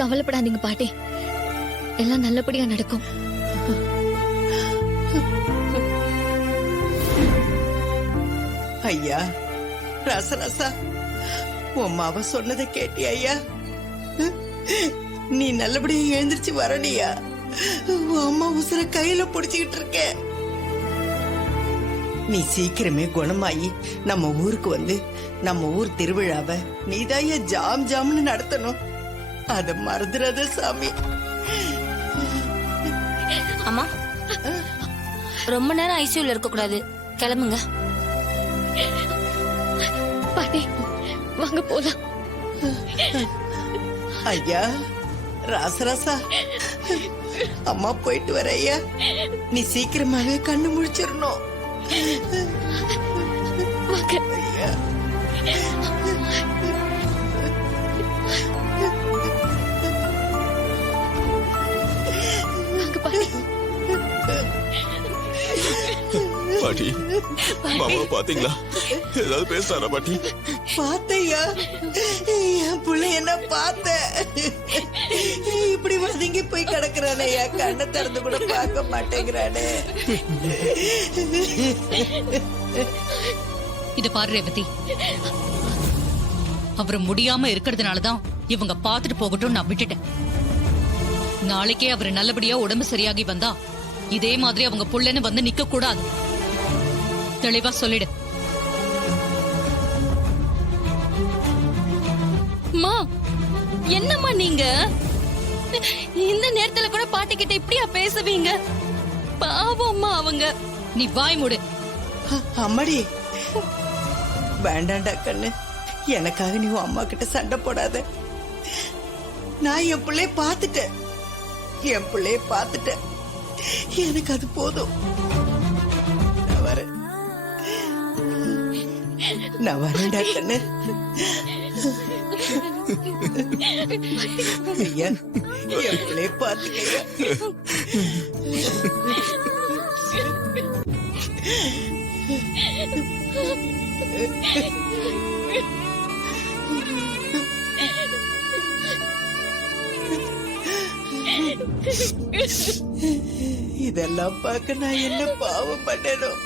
கவலைப்படாதீங்க பாட்டி, எல்லாம் நல்லபடியா நடக்கும். ஐயா ரசரசா, உன் மாவ சொன்னதை கேட்டியா ஐயா? நீ நல்லபடியா எழுந்திருச்சு வரணியா? உன் அம்மா உசுர கையில புடிச்சுக்கிட்டு இருக்க. நீ சீக்கிரமே குணமாயி நம்ம ஊருக்கு வந்து நம்ம ஊர் திருவிழாவை நீதாயா ஜாம் ஜாம்னு நடத்தணும். அத மறந்துடாத சாமி. அம்மா, ரொம்ப நேரம் ஐசியூல இருக்க கூடாது, கிளம்புங்க. பாட்டி வாங்க போலாம். ஐயா ராசராசா, அம்மா போயிட்டு வர ஐயா. நீ சீக்கிரமாவே கண்ணு முழிச்சிடணும். ஐயா பாட்டி, மாமா பாத்தீங்களா? ஏதாவது பேசுறாரா பாட்டி? பாத்தையா, என் புள்ள என்ன பார்த்த? இப்படி வதங்கி போய் கிடக்குறானே, கண்ணை திறந்து கூட பார்க்க மாட்டேங்கிறானே. இத பாரு ரேவதி, அவர் முடியாம இருக்கிறதுனாலதான் இவங்க பாத்துட்டு போகட்டும் நான் விட்டுட்டேன். நாளைக்கே அவர் நல்லபடியா உடம்பு சரியாகி வந்தா இதே மாதிரி அவங்க புள்ளன்னு வந்து நிக்க கூடாது. தெளிவா சொல்லிடு. மா, என்னம்மா நீங்க இந்த நேரத்துல கூட பாட்டி கிட்ட இப்படியா பேசுவீங்க? பாவம்மா அவங்க. நீ வாய் மூடு. அம்மாடி வேண்டாண்டா கண்ணு, எனக்காக நீ உன் அம்மா கிட்ட சண்டை போடாத. நான் என் பிள்ளைய பாத்துட்டேன், என் பிள்ளைய பாத்துட்டேன். எனக்கு அது போதும். நான் வரேன்டா கண்ணு. ஐயா என் பிள்ளைய பாத்துக்கையா. இதெல்லாம் பார்க்க நான் என்ன பாவம் பண்ணணும்?